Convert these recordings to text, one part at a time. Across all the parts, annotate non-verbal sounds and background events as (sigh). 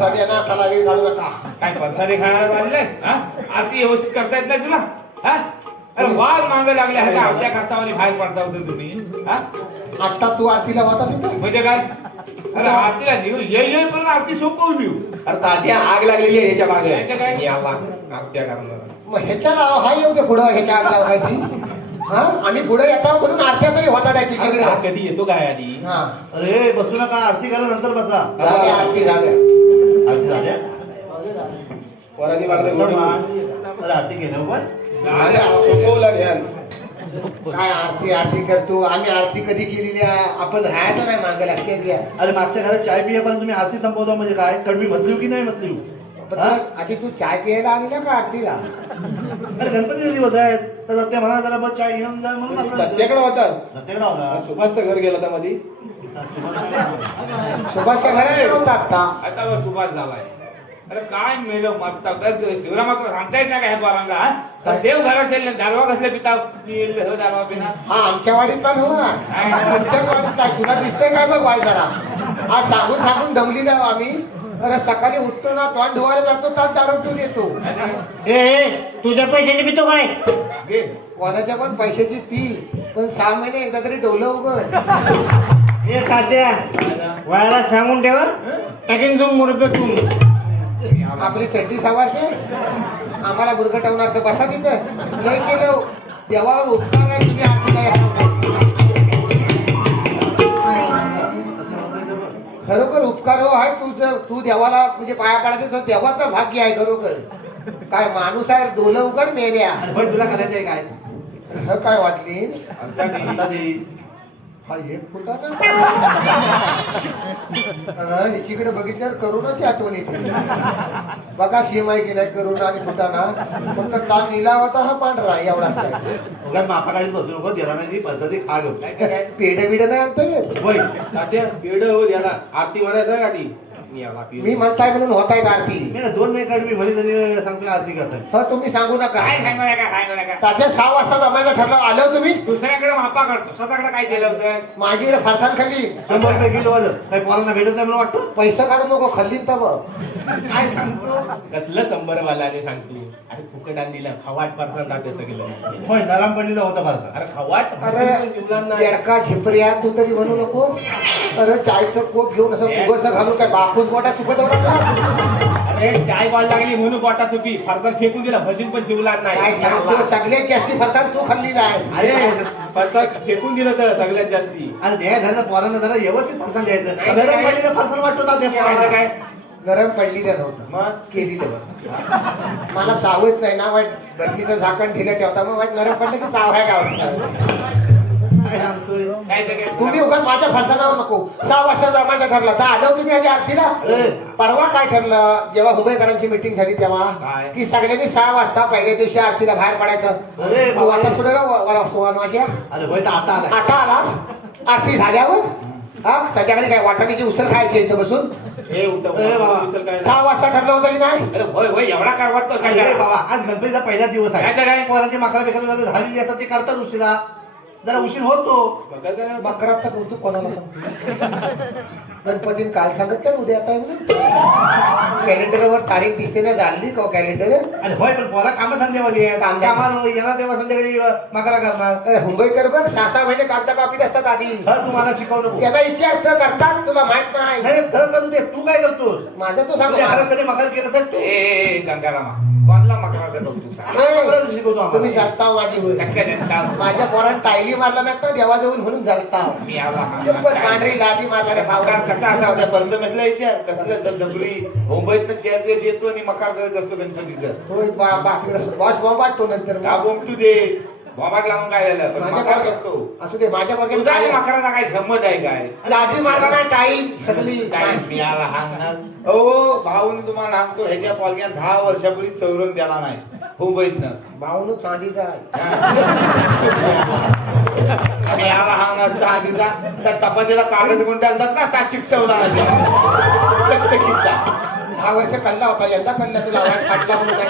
माणसाने ना तलावी काढू नका काय पंसारी खायला चाललेस हा? आरती व्यवस्थित करता येत नाही तुला? हा? अरे वाघ मांग लागले आहे का आपल्या करतावानी बाहेर पडता होते तुम्ही. हा? आता तू आरतीला वाचत इथे म्हणजे काय? अरे आरतीला नेऊन ये ये पण आरती सोपवून देऊ अरे तात्या आग लागलेली आहे याच्या मागे. नाही तर काय? मी आला आत्या करणार मग ह्याच्या नाव हा येऊ दे पुढं ह्याच्या आत नाव माहिती हा? आम्ही पुढे येता म्हणून आरत्या तरी होता नाही तिकडे. हा कधी येतो काय आधी? हा. अरे बसू नका आरती करा नंतर बसा. आरती झाल्या आरती पण. ध्यान. काय आरती आरती करतो आम्ही आरती कधी केलेली आपण राहायचं नाही मागं लक्षात घ्या. अरे मागच्या घरात चाय पिया पण तुम्ही आरती संपवता म्हणजे काय? कडवी म्हटली की नाही म्हटली? आधी तू चाय प्यायला आलेला का आरतीला? अरे गणपतीचे दिवस आहेत. तर ते म्हणा जरा बस चाय घेऊन जा. म्हणून बसला. सत्याकडे होतात. दत्तेकडे होता. सुभाषचं घर गेलं होता मध्ये सुभाषच्या घरात आता आता बघ सुभाष झालाय. अरे काय मेलं मरता शिवरामात्र सांगता येत नाही का ह्या हा? तर देव घरा असेल दारवा कसले पिता हो दारवा पिना? हा आमच्या वाडीत पण हो. आमच्या वाडीत काय तुला दिसतंय काय बघ वाय जरा. आज सांगून सांगून दमलेलो आहो आम्ही. अरे सकाळी उठतो ना तोंड धुवायला जातो तास दारू पिऊन येतो. ए ए, तुझ्या पैशाचे पितो काय? घे. कोणाच्या पण पैशाची पी. पण सहा महिने एकदा तरी डोलं उघड. ए तात्या वयाला सांगून ठेवा. टाकेन जो मुर्ग तू. आपली चड्डी सावारते. आम्हाला बुरगटवणार तर बसा तिथं. लय केलं देवावर उपकार नाही तुम्ही. खरोखर उपकार हो आहे तुझं तू देवाला म्हणजे पाया पडायचं तर देवाचं भाग्य आहे खरोखर. काय माणूस आहे डोलं उघड भाई तुला करायचंय काय? ह काय वाटली. हा एक फुटा हिच्याकडे बघितल्यावर करुणाची आठवण येते. बघा सीम आहे की नाही करुणा आणि फुटाना. फक्त ताण निला होता हा पांढरा एवढाच आहे. उगाच मापा गाडीत बसू नको दिला नाही ती पद्धती खा घेऊ? पेढे बिडे नाही आणता येत? बेड हो द्याला आरती म्हणायचं का ती मी. मी म्हणताय म्हणून होत आहेत आरती. मी दोन नाही कडवी म्हणी तरी सांगतो आरती करताय. ह तुम्ही सांगू नका. काय सांगू नका सांगू नका. तात्या सहा वाजता जमायचं ठरलं आलो तुम्ही? दुसऱ्याकडे मापा करतो. स्वतःकडे काय दिलं होतं? माझीकडे फरसाण खाल्ली शंभर रुपये किलो वाजत काही पोरांना भेटत नाही म्हणून वाटतो? पैसा काढू नको खाल्ली तर काय सांगतो? कसलं शंभर वालाने सांगतो अरे फुकट आणलेलं खवाट परसन जाते सगळं. होय नराम पडलेला होता फारसा अरे खवाट? अरे झिपऱ्या तू तरी म्हणू नकोस. अरे चायचं कोप घेऊन असं फुगस घालून काय बापूस मोठा चुकत का? अरे चाय वाल लागली म्हणून पोटात तुपी फरसान फेकून दिला भशीन पण शिवला काय नाही सगळ्यात जास्ती फरसाण तू खाल्ली अरे फरसान फेकून दिलं तर सगळ्यात जास्ती. आणि द्या झालं पोरांना जरा व्यवस्थित फरसाण द्यायचं. नाही, काय? पडलेलं फरसाण वाटतो ना त्या काय पोरांना. काय गरम पडलेलं नव्हतं. मग? केलेलं होतं. मला चावत नाही ना वाईट. बर्फीचं झाकण ढिलं ठेवता मग वाईट नरम पडलं की चाव आहे गावात. काय सांगतोय तुम्ही उगाच माझ्या फरसाणावर नको. सहा वाजता जमायचं ठरलं तर आलो तुम्ही आधी आरतीला परवा काय ठरलं? जेव्हा हुबेकरांची मिटिंग झाली तेव्हा? की सगळ्यांनी सहा वाजता पहिल्या दिवशी आरतीला बाहेर पडायचं. अरे आता सुद्धा वनवासिया अरे होय आता आलाय. आता आलास? आरती झाल्यावर? हा? संध्याकाळी काय वाटाण्याची उसळ खायची इथं बसून? उठव ए बाबा. मिसल काय? सहा वाजता ठरलं होतं की नाही? अरे होय होय एवढा कारवात बाबा आज गणपतीचा पहिला दिवस काय ते काय? आहे पोरांची माकडा बेकार झालेली असतात ते करतात उशिरा. जरा उशीर होतो. बकराचं कौतुक कोणाला सांगतो गणपतीने काल सांगत का उद्या आता म्हणून कॅलेंडरवर तारीख दिसते ना झाली का कॅलेंडर? अरे होय पण पोरा कामं आहेत कामं- कामाला येणार तेव्हा संध्याकाळी माकडा करणार. अरे मुंबईकर बघ सहा सहा महिने कागदा कापीत असतात आधी. हा तुम्हाला शिकवू नको त्यांना विचार तर करतात तुला माहीत नाही. नाही धर करू दे. तू काय करतोस? माझं तो सांगू. तुझ्या घरात कधी मकर केलं तू. ए, ए ए, गंगारामा. कोणला आम्हाला. तुम्ही माझी का? माझ्या पोरानं टायली मारला नाहीत ना देवाजवळ म्हणून जाणता मी आला शपथ पांढरी लादी मारला नाही मकार कसा असा होता? पंचमेशला कसलं मुंबईत चार दिवस येतो आणि मकार करत असतो गणपतीचं. बॉस बॉम्ब वाटतो नंतर का बोमटू दे? लावून काय झालं? पण माझ्या मकर करतो. असू दे माझ्या तुझा आणि मकराचा काय संबंध आहे काय? आधी मला नाही टाईम सगळी. काय मिळाला हांगणार हो भाऊनी तुम्हाला सांगतो ह्याच्या पॉलग्यान दहा वर्षापूर्वी चौरंग द्याला नाही. मुंबईतनं भाऊनू चांदीचा आहे मिळाला हांगणारचा आधीचा त्या चपातीला कागद गुंड आणतात ना त्या चिकटवला. चकचकीतला. दहा वर्ष कल्ला होता. यंदा कल्ला तुला आवाज फाटला म्हणून काय?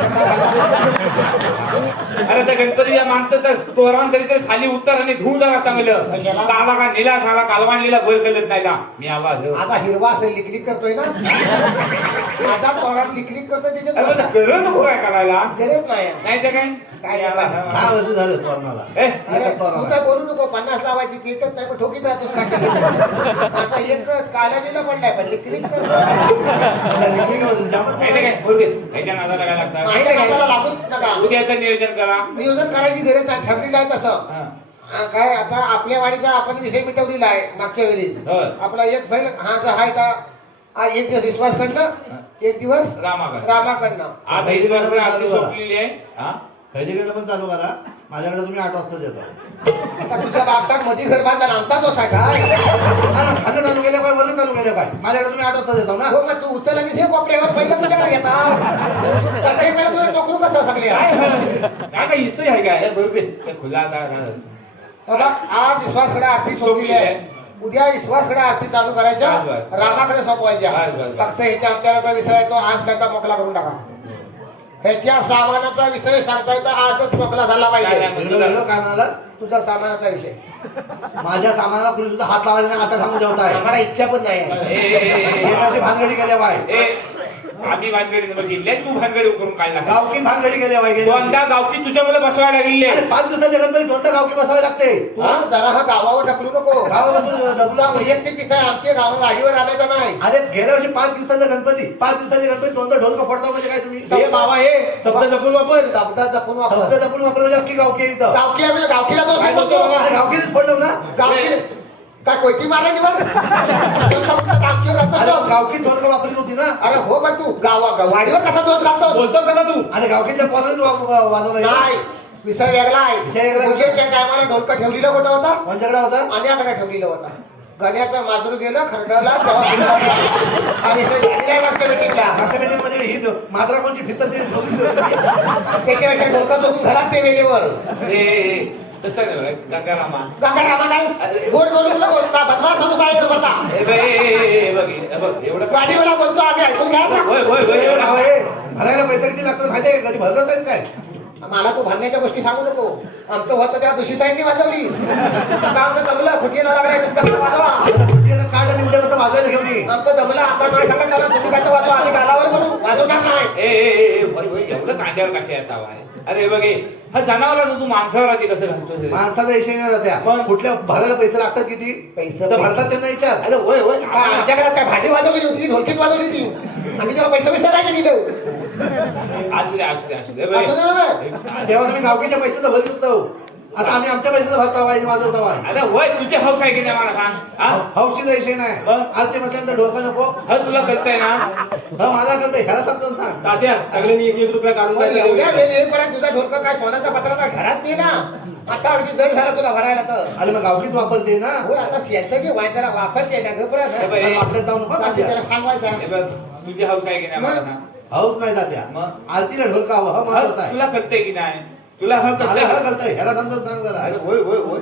अरे त्या गणपतीच्या माणसं तर तोरण कधी तरी खाली उत्तर आणि धुऊ जरा चांगलं. कशाला? काला का निला झाला कालवान लिला बैल कलत नाही का मी आवाज हो. माझा हिरवा असेल लिकलिक करतोय ना? माझा तोरात लिकलिक करतोय अरे त्याच्यात करू नको काय करायला. गरज नाही. नाही तर काय? काय? हा. दहा वर्ष झाले तोरणाला ए, अरे, तू काय बोलू नको पन्नास लावायची केकच नाही पण ठोकीत राहतोस का आता एकच काला दिलं पडलाय पण लिकलिक कर आता निघली का बदल? जामच नाही तर काय बोल दे. ह्याच्या नादाला काय लागतं माझ्या नादाला लागूच नका उद्याचं नियोजन करा नियोजन करायची गरज नाही ठरलेलं आहे तसं हा. हा, काय आता आपल्या वाडीचा आपण विषय मिटवलेला आहे मागच्या वेळी होय. आपला एक बैल हा जो आहे का हा एक दिवस विश्वासकडनं एक दिवस रामाकडं. रामाकडनं सोपलेली आहे हा? खरेदीकडनं पण चालू करा. माझ्याकडे तुम्ही आठ वाजता देता. आता तुझ्या बापसात मध्ये घर बांधला आमचा दोष आहे काय? खाली चालू केल्या काय वरती चालू केल्या काय माझ्याकडे तुम्ही आठ वाजता देता ना? हो मग तू उचल आणि घे कोपऱ्यावर पहिलं तुझ्याकडे घेता तर ते पहिलं तुझं टोकरू कसं सगळे? काय काय काय इसई आहे काय? हे बरोबर. खुला आता. बाबा आज विश्वासकडे आरती सोडलेली आहे. उद्या विश्वासकडे आरती चालू करायच्या. रामाकडे सोपवायच्या. फक्त ह्याच्या अंतराचा विषय आहे तो आज करता मोकला करून टाका. ह्याच्या सामानाचा विषय सांगता येतं आजच मोकला झाला पाहिजे. काय म्हणालास तुझा सामानाचा विषय. माझ्या सामानाला कुणी सुद्धा हात लावायचा नाही आता सांगून जेवताय आम्हाला इच्छा पण नाही. भानगडी केल्या बाय. आम्ही भानगडी नंबर जिल्ह्यात तू भानगडी करून काढला गावकी भानगडी केल्या बाय. दोनदा गावकी तुझ्या मुलं बसवायला गेले अरे पाच दिवसाच्या गणपती दोनदा गावकी बसावे लागते. तू जरा हा गावावर ढकलू नको. गावापासून डबला वैयक्तिक विषय आमचे गाव गाडीवर आणायचा नाही. अरे गेल्या वर्षी पाच दिवसाचा गणपती पाच दिवसाचे गणपती दोनदा ढोलका फोडता म्हणजे काय तुम्ही? शब्द जपून वापर. शब्द जपून शब्द वापर जपून वापरलं म्हणजे अख्खी गावकी आहे इथं. गावकी आहे म्हणजे गावकीला दोष काय बोलतो? अरे गावकीनेच फोडलं ना. गावकी काय कोयती मारा तो. गावकी ढोलका वापरली होती ना. अरे हो पण तू. गावा वाडीवर कसा दोष घालतोस? बोलतोस कसा तू? आणि गावकीच्या पोरानेच वा- वाजवलं. नाही. विषय वेगळा आहे. विषय वेगळा टायमाला ढोलका ठेवलेला कुठं होता? कोणच्याकडे होता माझ्याकडे ठेवलेला होता? गण्याचं माजूर गेलं खरडाला आणि विषय झालेला आहे मागच्या meetingला. मागच्या meeting मध्ये ही कोणची. त्याच्यापेक्षा सोडून घरात ते वेळेवर. तसं नाही गंगारामा. गंगा रामा नाही गोड बोलून नको बोलता बदमाश माणूस आहे बघ, हे एवढं गाडीवाला बोलतो आम्ही ऐकून ए, भरायला पैसे किती लागतात माहिती आहे? कधी भरलंच काय? मला तू भांडण्याच्या गोष्टी सांगू नको. आमचं होतं तेव्हा दुसरी साईडने वाजवली. आता आमचं जमलं फुटीला लागलाय तुमचा वाजवा. आणि उद्या कसं वाजवायला घेऊन ये. आमचं जमलं आता नाही सांगा चला तुम्ही काय वाजवा. आम्ही गालावर करू. वाजवणार नाही. ए, ए, ए, ए, होय, होय, एवढं कांद्यावर कशा येत आवाय अरे बघ हे, जनावराचं तू माणसावर आधी कसं घालतो? माणसाचा विषय नाही जात्या? कुठल्या भरायला पैसे लागतात किती? पैसे- तर भरतात त्यांना विचार. अरे होय होय. काय आमच्या घरात काय भांडी वाजवली होती ढोलकीत वाजवली ती आम्ही त्याला पैसे पैसे नाही दिले? असू दे असू दे असू दे. असू ना. तेव्हा तुम्ही गावकीच्या पैशाचा भरत होतो. आता आम्ही आमच्या पैशाचा भरता वाय वाजवता वाय अरे होय तुझे हौस आहे की नाही मला सांग हा? हौशीचा विषय नाही. मग? आज ते म्हटल्यानंतर ढोलका नको. हा तुला कळतंय ना? हा मला करतंय ह्याला समजून सांग. तात्या सगळ्यांनी एक एक रुपया काढून पण एवढ्या तुझा ढोलका काय सोन्याच्या पत्राचा घरात नाही ना. आता अगदी जड झाला तुला भरायला तर. अरे मग गावकीच वापरते ना. हो आता शेतं की वाय जरा वापरते ना गं हे बघ, परत हे- आपल्यात जाऊ नको त्याला. सांगवायचं. हे बघ तुझी हौस आहे की नाही मला सांग. हौस नाही जात्या. मग? आरतीला ढोलका हवा हा हा, महत्त्वाचा आहे. तुला कळतंय की नाही? तुला हा मला कळतंय हा का? कळतंय. ह्याला समजून सांग जरा. अरे होय होय होय.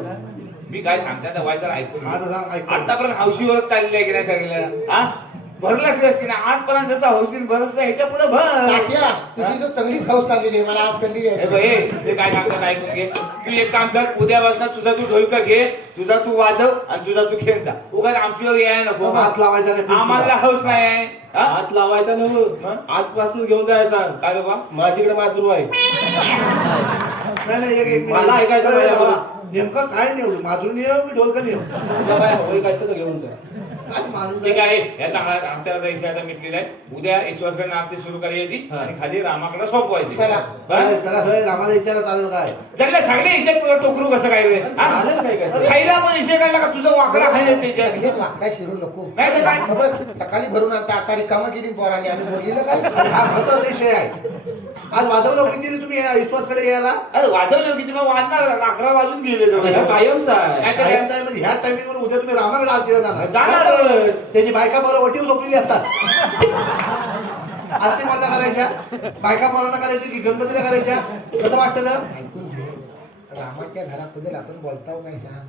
मी काय सांगता वाय जर ऐकून. माझं सांग ऐक आतापर्यंत हौशीवरच चालली आहे की नाही सगळं हा? भरलाच की नाही आजपर्यंत जसं हौशीन भरस ह्याच्या पुढे भर. तुझी जो चांगलीच हौस चाललेली आहे. मला आज कळली हे आहे हे, हे काय सांगतात ऐकून घे. तू एक काम कर उद्यापासून तुझा तू ढोलका घे तुझा तू वाजव आणि तुझा तू खेळ जा. उगाच आमच्यावर याय नको हात लावायचा नाही आम्हाला हौस नाही आहे. हा? हात लावायचा मग? नव्ह आजपासून घेऊन जायचा. काय रे बा? माझीकडे माजून आहे. मला ऐकायचं बाबा, बाबा. नेमकं काय निवडू माधुरी नियम की ढोलका तुला काय तर घेऊन जा. ठीक आहे. चांगला हत्याराचा इशा आता मिटलेला आहे. उद्या ईश्वरकडे आरती सुरू करायची. आणि खाली रामाकडे सोपवायची. आम्हाला विचारा चालेल काय. सगळे इशे तुला टोकरू कसं काय रे? खायला पण इशे काढला का? तुझं वाकडा खायला हे वाकडा शिरू नको. नाही काय? बघ, सकाळी भरून आता आता रिकामा केली पोराने. आणि बोललेलं काय? हा महत्त्वाचा विषय आहे. आज वाजवलं किती रे तुम्ही विश्वासकडे यायला? अरे वाजवलं किती? मग वाजणार. अकरा वाजून गेले. कायमचा म्हणजे ह्या टायमिंगवर उद्या तुम्ही रामाकडे आरतीला जाणार. जाणार. त्याची बायका बरं वटीव झोपलेली असतात. आरती मला करायच्या बायका मला करायची की गणपतीला करायच्या? कसं वाटतं रामाच्या घराबद्दल आपण बोलताव काय सांग?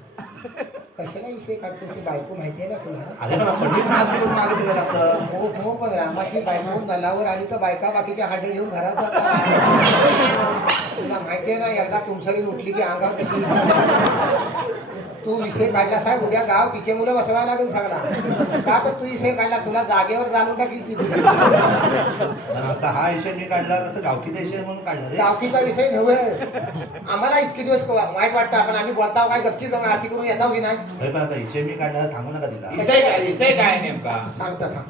कशाला विषय काढतो? ती बायको माहिती आहे ना तुला? हो हो पण रामाची बायको नलावर आली तर बायका बाकीच्या हाडे घेऊन घरात तुला माहिती आहे ना एकदा तुमसरी उठली की अंगावर कशी? तू विषय काढला साहेब उद्या गाव तिचे मुलं बसवायला लागेल सगळा. का तर तू विषय काढला तुला जागेवर जाणून टाकील ती तुझी. आता हा विषय मी काढला कसं गावकीचा विषय म्हणून काढला रे. गावकीचा विषय नव्हे. आम्हाला इतके दिवस क- वाईट वाटतं आपण आम्ही बोलताव काय गपचीप जाऊन आरती करून येताव की नाही? हे पण आता विषय मी काढला सांगू नका तिला. विषय काय विषय काय नेमका? सांगता का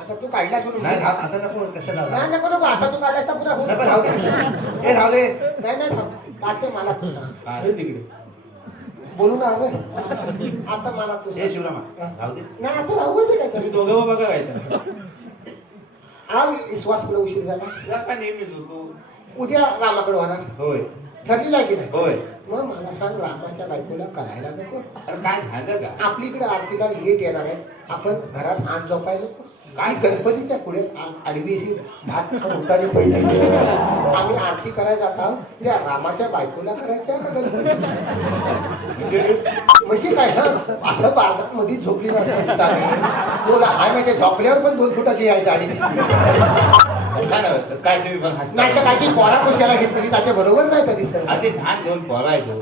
आता तू काढला सोडून. नाही राव, आता नको कशाला नाही नको नको आता तू काढलास तर पुरा होऊन नाही, पण राहू दे. हे राहू दे. नाही नाही थांब. मला तू सांग. काय? अरे तिकडे. बोलू ना आता मला तू हे. शिवरामा राहू दे नाही आता राहू दे काय तुम्ही. दोघं बघा काय. आज विश्वासकडे उशीर झाला का नेहमीच होतो उद्या रामाकडे होणार होय ठरलेला आहे की नाही? होय. मग मला सांग रामाच्या बायकोला करायला नको. अरे काय झालं का? आपलीकडे आरतीला लेट येणार आहे आपण घरात आण झोपायला नको. काय गणपतीच्या पुढे आ- आडवी अशी भात उतारी पडली. आम्ही आरती करायला जात आहोत. त्या रामाच्या बायकोला करायच्या का गणपती म्हणजे काय हं? असं बाजारात मध्ये झोपली नसते तुला हाय माहिती झोपल्यावर पण दोन फुटाची यायची आडी नव्हे काय तुम्ही पण हसता. नाही तर काय ती पोरा कशाला घेतली त्याच्या बरोबर नाही का दिसत आधी धान घेऊन पोरा येतो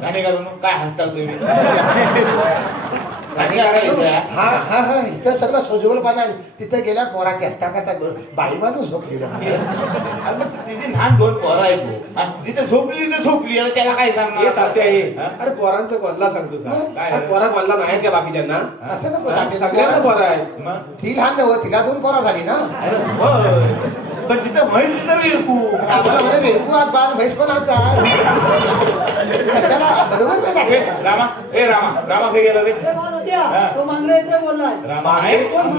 गाणे करून काय हसता तुम्ही? (laughs) आहे? हा हा हा इथं सगळं सोजवलपणा आहे. तिथे गेल्या पोराच्या टाकाचा बाई माणूस मग तिथे लहान दोन पोरा हा, जिथे झोपली तिथे झोपली आता त्याला काय हे सांगणार तात्या? अरे पोरांचा बदला सांगतो सांग काय? पोरा बदला नाही का बाकीच्यांना असं नको हा. सगळ्यांना पोरा आहेत मग? ती लहान नव्हती तिला दोन पोरा झाली ना. पण जिथे म्हैस आम्हाला म्हणे वेडकू आज बाण म्हैस पण आज रामा ए रामा रामा काही गेला रे. हा. रामा आहे मला.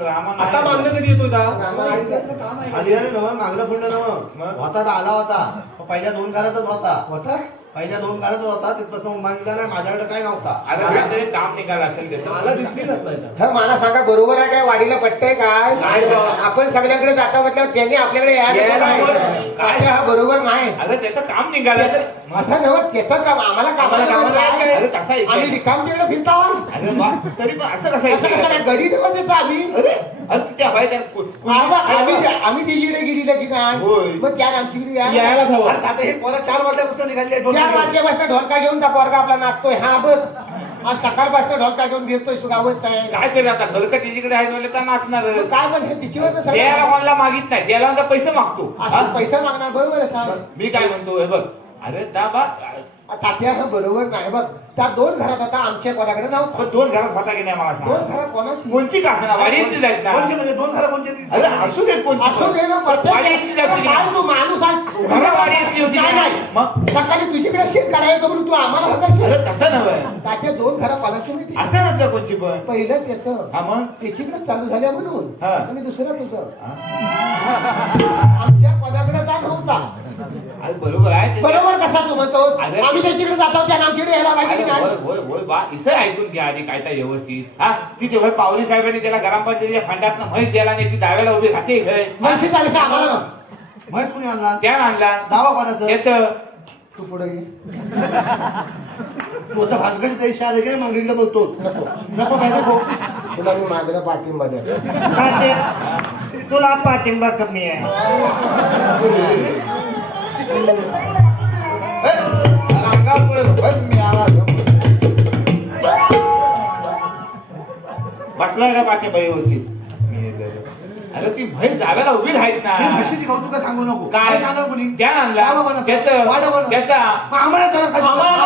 रामा नाही. आता मागणं कधी येतो दा रामा आई जात. काम आहे. आली अरे नव मागलं? नव होता तर आला होता पहिल्या दोन घरातच होता होता पहिल्या दोन घरातच होता तिथपासून मागितला नाही माझ्याकडे काय नव्हता अरे काम निघालं असेल मला त्याचं दिसली नाही हा मला सांगा बरोबर आहे काय वाडीला पट्टय काय नाही बाबा. आपण सगळ्याकडे जाता म्हटल्यावर त्यांनी आपल्याकडे यायला काय? हा बरोबर नाही अरे त्याचं काम निघालं असेल असं नव्हत त्याचं काम आम्हाला कामाला कामाला काय? अरे तसा. आम्ही रिकाम तिकडे फिरतावा अरे वा तरी पण असं कसं असं कसं काय? गडी नव्हतं त्याचं आम्ही. अरे अरे त्या बाई त्या कु- कु- आम्हा- आम्ही आम्ही दिल्लीकडे गेलेलं की नाही होय. मग त्या आमच्याकडे या. यायला हवं. आता हे पोरं चार वाजल्यापासून निघाले चार वाजल्यापासून ढोलका घेऊन त्या पोरगा आपला नाचतोय. हा बघ. आज सकाळपासून ढोलका घेऊन फिरतोय सुगावत आहे. काय करे आता घर का तिच्याकडे आहे म्हणलं तर नाचणार. मग काय पण हे तिच्यावर द्यायला कोणाला मागित नाही द्यायला म्हणता पैसे मागतो. हा? असं पैसा मागणार बरोबर आहे साहेब. मी काय म्हणतो हे बघ. अरे त्या बा तात्या हा बरोबर नाही बघ. त्या दोन घरात आता आमच्या कोणाकडे नव्हता. पण दोन घरात होता की नाही मला दोन घरात कोणाची? कोणची का असं वाडीतली जायत ना. कोणचे म्हणजे दोन घरं कोणचे अरे असू देत कोणची. असं पण. दे ना वाडी प्रत्येक जाते काय? तू माणूस आहे घरं वाडी इथली होती नाही, की नाही. नाही? मग? सकाळी तुझ्याकडे शेत काढायचं म्हणून तू आम्हाला अरे तसं नव्हे. तात्या दोन घरा कोणाची माहिती असं नसतं कोणची पण. पहिलं त्याचं. हा मग? त्याच्याकडे चालू झाल्या म्हणून. हा. आणि दुसरं तुझं. हा? आमच्या कोणाकडे जा नव्हता. अरे बरोबर आहे. बरोबर कसा तू अरे- आम्ही त्याच्याकडे जातो त्या आमच्याकडे यायला पाहिजे की नाही इसं ऐकून घ्या आधी काय काय व्यवस्थित. हा ती तेव्हा पावरी साहेबांनी त्याला ग्रामपंचायतीच्या फंडात म्हैस द्यायला नाही ती दाव्याला उभी राहते म्हैसी चालू आम्हाला. नको. म्हैस कोणी आणला? त्या आणला. दावा कोणाचं? त्याच तू पुढे घे. तू असं भानगडीचा मग इकडे बोलतो. नको. नको काय नको तुला मी मागणं पाठिंबा तुला पाठिंबा कमी आहे. बसलाय का पाठी बाई व्यवस्थित अरे ती म्हैस दाव्याला उभी राहत ना. म्हशीची कौतुक सांगू नको? काय? आणणार कोणी? त्या आणला? त्याच वाडा कोणाचा? त्याचा मग आम्हाला त्याला कशी- आम्हाला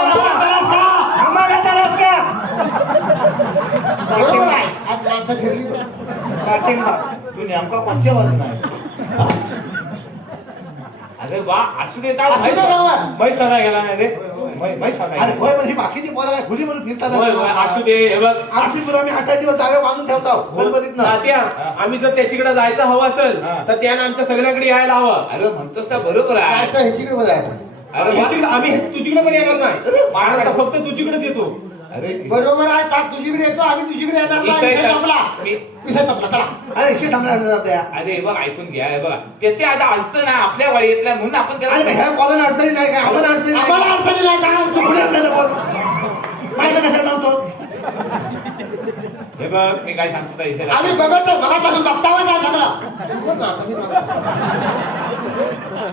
त्याला सांग. आम्हाला तरस का? बरोबर आहे. आज माणसं फिरली बघ. पाठिंबा. तू नेमका कोणत्या बाजून आहे? अरे वा असू दे असू दे राव. मै सदा गेला नाही रे. मै मै सदा अरे होय म्हणजे बाकीची पोरं काय खुली म्हणून फिरतात होय होय असू दे हे बघ. आमची मुलं आम्ही आठ दिवस जागा बांधून ठेवतो तात्या आम्ही जर त्याच्याकडे जायचं हवं असेल हा. तर त्यानं आमच्या सगळ्याकडे यायला हवं. अरे म्हणतोस त्या बरोबर काय आहे तर अरे वा. ह्याच्याकडे- आम्ही तुझीकडे पण येणार नाही. आता फक्त तुझीकडेच येतो. अरे बरोबर आहे का तुझीकडे येतो आम्ही तुझीकडे येणार नाही. विषय विषय तर- संपला. मी- विषय संपला चला. अरे जाते अरे हे बघ ऐकून घ्या हे बघा. त्याची आता अडचण आहे आपल्या वाडीतल्या म्हणून आपण अरे त्याला ह्या कॉलन अडचणी नाही काय? आम्हाला अडचणी नाही आम्हाला अडचणी नाही का? तू पुढे आपल्याला बोल? माहिती कशाला नव्हतो हे बघ मी काय सांगतो इथे आम्ही बघत आहे बघतावच आहे सगळं.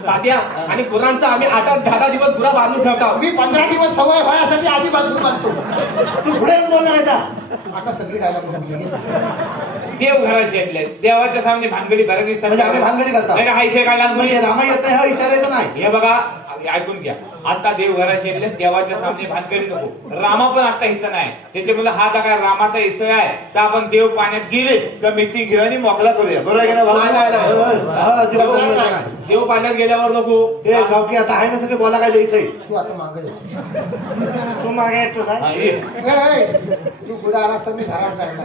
तात्या आणि गुरांचा आम्ही आठ आठ दहा दहा दिवस गुरा बांधून ठेवतो मी पंधरा दिवस सवय व्हायसाठी आधीपासून करतो तू पुढे येऊन बोल ना का आता सगळी डायलॉग संपली देव घरात शेटले देवाच्या सामने भानगडी बऱ्याच दिसतात. म्हणजे आम्ही भानगडी करतो. नाही का, हायशे काढला म्हणजे हा विचारायचं नाही. हे बघा ऐकून घ्या. आता देव घरात शिरले देवाच्या सामने भानगडी नको. रामा पण आता इथं नाही. त्याच्यामुळे हा जा काय रामाचा इसय आहे. तर आपण देव पाण्यात गेले तर मिठी घेऊ आणि मोकला करूया. बरोबर आहे. हा. देव पाण्यात गेल्यावर नको. हे गावकी आता आहे ना सगळे बोला काय द्यायचंय तू आता मागे. तू मागे ए, तू पुढे आलास तर मी घरात जायला.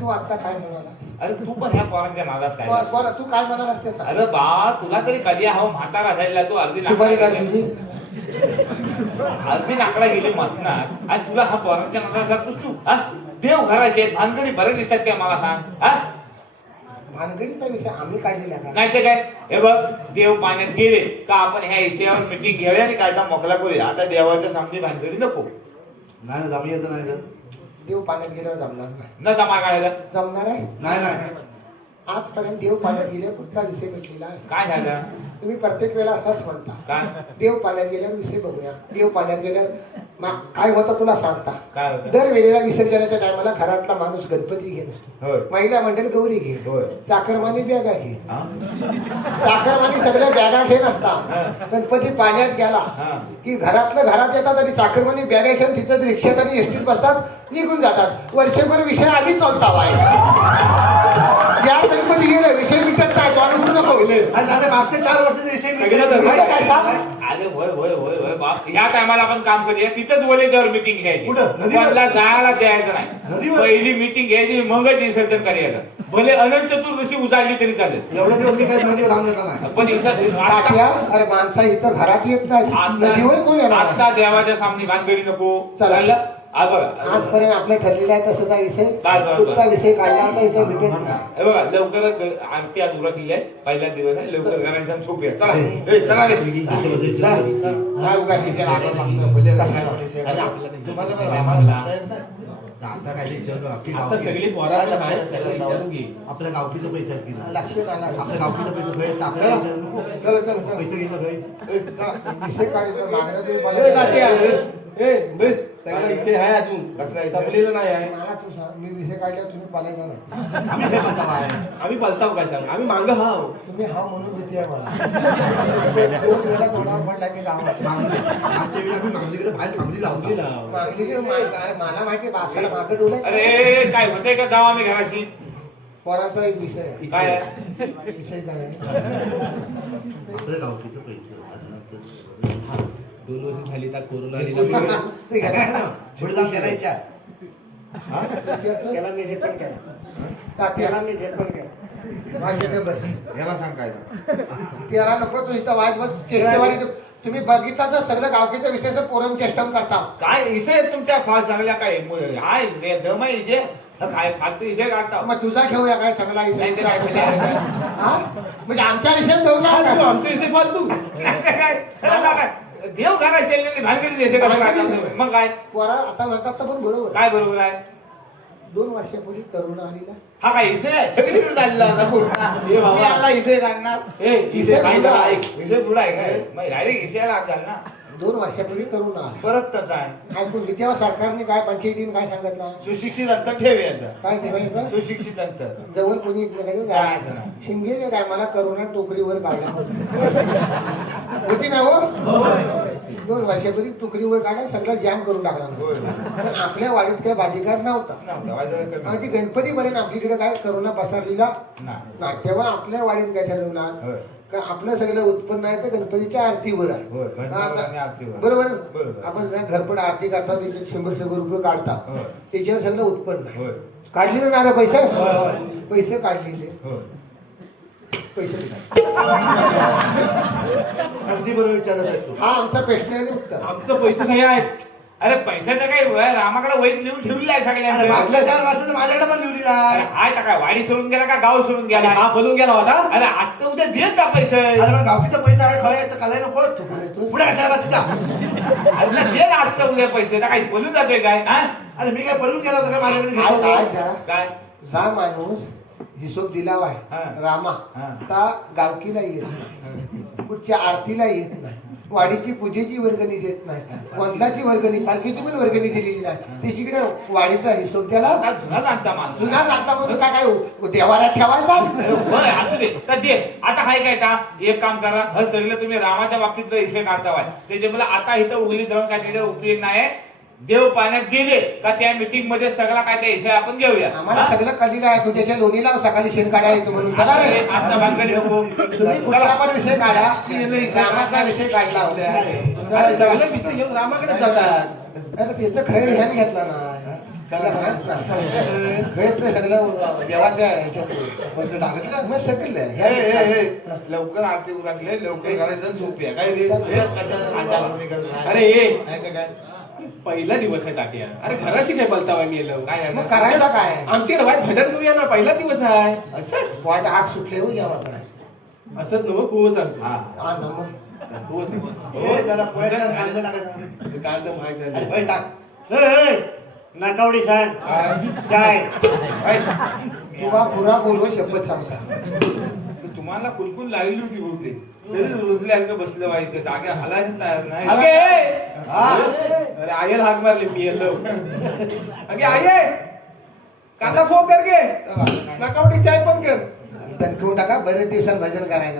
तू आता काय म्हणाला अरे तू पण ह्या पोरांच्या नादास काय बरं बरं, तू काय म्हणालास ते सांग. अरे बा तुला तरी कधी हवं म्हातारा झालेला तू अर्धी सुपारी नाकडा काय गेली. तुझी अर्धी नाकडा गेली मसणार आणि तुला हा पोरांच्या नादास जातोस तू हा? देव घराचे भानगडी बरं दिसतात काय मला सांग हा? भानगडीचा विषय आम्ही काढलेला का नाही ते काय? हे बघ देव पाण्यात गेले का आपण ह्या विषयावर मिटिंग घेऊया आणि कायदा मोकला करूया? आता देवाच्या सामने भानगडी नको. नाही ना जमी येतं नाही तर. देव पाण्यात गेल्यावर जमणार नाही. न जमा काढायला जमणार आहे? नाही नाही. आजपर्यंत देव पाण्यात गेले कुठला विषय भेटलेला आहे? काय झालं? तुम्ही प्रत्येक वेळा हच म्हणता. देव पाण्यात गेल्यावर विषय बघूया. देव पाण्यात गेल्यावर काय होतं तुला सांगता. दर वेळेला विसर्जनाच्या टायमाला घरातला माणूस गणपती घेत असतो. महिला मंडळ गौरी घे. चाकरमानी बॅगा घे? चाकरमानी सगळ्या बॅगा घेत असतात गणपती पाण्यात गेला. की घरातलं घरात येतात आणि चाकरमानी बॅगा घेऊन तिथं रिक्षात आणि एसटीत बसतात निघून जातात. वर्षभर विषय आम्ही चालता आहे. ज्या गणपती गेले नको. आणि दादा चार वर्षाचे विषय मी सगळं केले. काय काय सांग? अरे होय होय होय होय बाप. या टायमाला आपण काम करूया तिथंच बोलेच्यावर मिटिंग घ्यायची. कुठं? नदीवर? कोणाला जायला द्यायचं नाही. नदीवर? पहिली मिटिंग घ्यायची मगच विसर्जन करायचं. भले अनंत चतुर्दशी उजाडली तरी चालेल. एवढे दिवस मी काही नदीवर लावून येणार नाही. पण विसर्जन टाकल्या? अरे माणसा इथं घरात येत नाही. नदीवर कोण येणार? आता देवाच्या सामने भानगडी नको. चला. बघा. आजपर्यंत आपलं ठरलेलं आहे तसंच आहे विषय बस, बस, पुढचा बस. विषय काढला आता इथं भेटेल. हे बघा लवकरच ग- आरती आज उरकली आहे. पहिला दिवस आहे. लवकर करायचं आणि झोपूया चला. ए, चला रे. काय उगाच इथे रागात मागतो. भले कशाला पैसे अरे काढा. आपल्याला तुम्हाला काय रामाला सांगता येत नाही? आता काय ते विचारलं, आपली आता गावकी- सगळी पोरा आहे त्याला विचारून घे आपल्या गावकीचं पैसे? लक्षात आला आपल्या गावकीचं पैसे आपल्याला चला. विचारू नको. चला. चला चला. पैसे ए, चला. विषय काढला मागणं तुम्ही ए, तात्या, मला ए, ए, बस सगळा विषय आहे अजून. कसला विषय? संपलेला नाही आहे. मला तू सांग मी विषय काढल्यावर तुम्ही पालायचा नाही. आम्ही काय म्हणता आम्ही पलताव काय सांग? आम्ही मांग हाव. तुम्ही हा म्हणून भीती आहे मला. दोन वेळा तोंडावर पडला की गावात? मागणी आमच्या वेळी आम्ही मागणीकडे बाहेर थांबली लावतो मागली जी मा- अरे मला माहिती आहे, बापशाला मागं अरे काय होतंय का? जाऊ आम्ही घराशी. पोरांचा एक विषय आहे. काय आहे? विषय काय आहे? आपल्या गावकीचं पैसे दोन वर्ष झाली त्या कोरोना ना. जाऊन त्याला. हा? मी रिटर्न केला त्याला मी केला बस. याला त्याला नको तू इथं वाज बस. चेष्टेवारी तुम्ही बघितला तर सगळं गावकीच्या विषयाचं पोरण चेष्टम करता. काय इसे तुमच्या? फार चांगल्या काय हाय दे- दम आहे इसे काय फालतू इसे काढता? मग तुझा घेऊया काय चांगला विषय? काय म्हणजे? हा? म्हणजे आमच्या विषयात फालतू, का आमचे विषय फालतू. (laughs) काय? काय? देव घरा शेलले भानगडी द्यायचे का भानगडी. मग काय? पोरा आता म्हणतात तर पण बरोबर. काय बरोबर आहे? दोन वर्षापूर्वी तरुण आलेला. हा काय इसे आहे? सगळीकडे चालला होता पूर्ण. ए बाबा. मी आला इसे काढणार ए इसे काय जरा ऐक. इसे पुढे आहे काय? मग डायरेक्ट इसेला घाल ना दोन वर्षापूर्वी करून आला. परत तसा आहे. ऐकून घे तेव्हा सरकारने काय पंचायतीने काय सांगितलं? सुशिक्षित अंतर ठेव याचं. काय ठेवायचं? सुशिक्षित अंतर जवळ कोणी एकमेकांच्या जायचं नाही. शिंगेच्या टायमाला करोना टोकरीवर काढल्या होती. ना हो? दोन वर्षापूर्वी टोकरीवर काढा सगळं जॅम करून टाकला होय. पण आपल्या वाडीत काही बाधिकार नव्हता. नव्हतं, वाजवायला कमी. अगदी गणपतीपर्यंत काय करोना पसरलेला नाही. नाही. तेव्हा आपल्या वाडीत काय ठरवला? होय. का आपलं सगळं उत्पन्न आहे ते गणपतीच्या आरतीवर आहे होय, गणपतीवर आता- आणि आरतीवर. बरोबर बरोबर. आपण ज्या घरपड आरती करता त्याच्यात शंभर शंभर रुपये काढता होय. त्याच्यावर सगळं उत्पन्न आहे होय. काढले ना नारळ पैसे होय, होय. पैसे काढलेले होय. पैसे नाही. अगदी बरोबर विचारत आहे तू हा आमचा प्रश्न आहे आणि उत्तर आमचं पैसे नाही आहेत अरे पैशाचं काय वय, रामाकडे वैद लिहून ठेवलेलं आहे सगळ्यांचं. मागच्या चार माझ्याकडे पण लिहिलेला अरे आहे का काय वाडी सोडून गेला का गाव सोडून गेला? हा बोलून गेला होता? अरे आजचं उद्या देत का पैसे. अरे मग गावकीचा पैसा आहे खरं आहे तर काय नको. तू पुढे तू पुढे कशाला बसता अरे ना दे ना आजचं उद्या पैसे तर काही बोलून जातोय काय हा? अरे मी काय पळून गेला होता काय माझ्याकडे काय काय? जरा. काय? जा माणूस हिशोब दिलावा हा. आहे रामा. ता गावकीला येत नाही. पुढच्या आरतीला येत नाही. वाडीची पूजेची वर्गणी देत नाही. वंदलाची वर्गणी पालखीची पण वर्गणी दिलेली नाही. त्याच्याकडे वाडीचा हिशोब त्याला जुना जाणता माणूस. जुना जाता म्हणून काय काय उ- देवाला ठेवायचा? होय असू दे. तर दे. आता हाय काय का एक काम करा. ह सगळं तुम्ही रामाच्या बाबतीतलं हिस्से काढता त्याचे मला आता इथं उगली धरून काय त्याचा उपयोग नाही देव पाण्यात गेले का त्या मीटिंगमध्ये सगळा काय त्या हिस्से आपण घेऊया. आम्हाला हा? सगळं कलीला आहे तू त्याच्या लोणीला सकाळी शेण काढायला येतो म्हणून. चला आता रे आता भानगडी नको. तुम्ही कुठला पण विषय काढा. रामाचा विषय काढला अरे सगळे पैसे घेऊन रामाकडे जातात. अरे त्याचं खैर ह्याने घेतला ना. खैर ते सगळं देवाच्या ह्याच्यात पैसे टाकत का? मग सगळं हे, हे, हे. लवकर आरती उरकले लवकर करायचं आणि झोपूया काय रे? कशाला आजाराने करणार? अरे नाही का काय? पहिला दिवस आहे तात्या. अरे घराशी काय बोलतावा मी येलो? काय आहे? मग करायला काय? आमच्याकडे वाईट भजन करूया ना पहिला दिवस आहे. असंच? वाट आग सुटले हो या मात्र असंच नव कुव सांगतो हा. हा ना मग. ए, जरा कांदा टाकायचा. काय अरे, टाक. नकावडी सांग. चाय. तुला पुरा बोलव शपथ सांगता. तर तुम्हाला कुलकुल लागली होती बहुतेक. तरी रुजल्यासारखं बसलं वाईट जागे हलायचं तयार नाही. अगे हा. अरे आयल हाक मारली मी येलो अगे आये कांदा फोन कर गे. नकावडी चाय पण कर. टाका बरेच दिवसांत भजन करायचं.